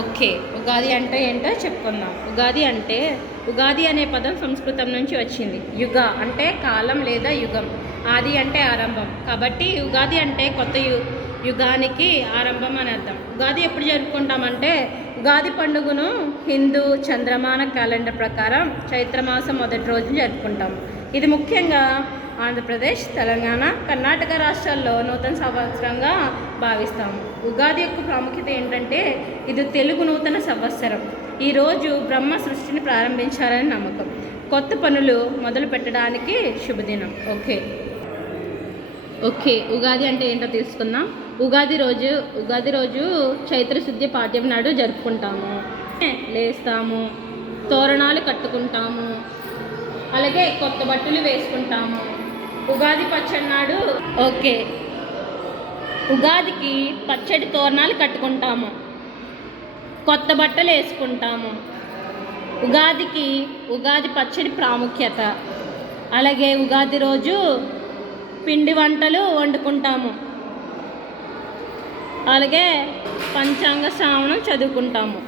Okay, Ugadi అంటే ఏంటో చెప్పుకుందాం. ఉగాది అనే పదం సంస్కృతం నుంచి వచ్చింది. యుగ అంటే కాలం లేదా యుగం, ఆది అంటే ఆరంభం. కాబట్టి ఉగాది అంటే కొత్త యుగానికి ఆరంభం అని అర్థం. ఉగాది ఎప్పుడు జరుపుకుంటామంటే ఉగాది పండుగను హిందూ చంద్రమాన క్యాలెండర్ ప్రకారం చైత్రమాసం మొదటి రోజు జరుపుకుంటాం. ఇది ముఖ్యంగా ఆంధ్రప్రదేశ్, తెలంగాణ, కర్ణాటక రాష్ట్రాల్లో నూతన సంవత్సరంగా భావిస్తాము. ఉగాది యొక్క ప్రాముఖ్యత ఏంటంటే ఇది తెలుగు నూతన సంవత్సరం. ఈరోజు బ్రహ్మ సృష్టిని ప్రారంభించాలని నమ్మకం. కొత్త పనులు మొదలు పెట్టడానికి శుభదినం. ఓకే, ఉగాది అంటే ఏంటో తెలుసుకుందాం. ఉగాది రోజు చైత్రశుద్ధి పాడ్యం నాడు జరుపుకుంటాము. లేస్తాము, తోరణాలు కట్టుకుంటాము, అలాగే కొత్త బట్టలు వేసుకుంటాము. ఉగాది పచ్చడి నాడు ఉగాదికి పచ్చడి తోరణాలు కట్టుకుంటాము, కొత్త బట్టలు వేసుకుంటాము. ఉగాది పచ్చడి ప్రాముఖ్యత. అలాగే ఉగాది రోజు పిండి వంటలు వండుకుంటాము, అలాగే పంచాంగ శ్రావణం చదువుకుంటాము.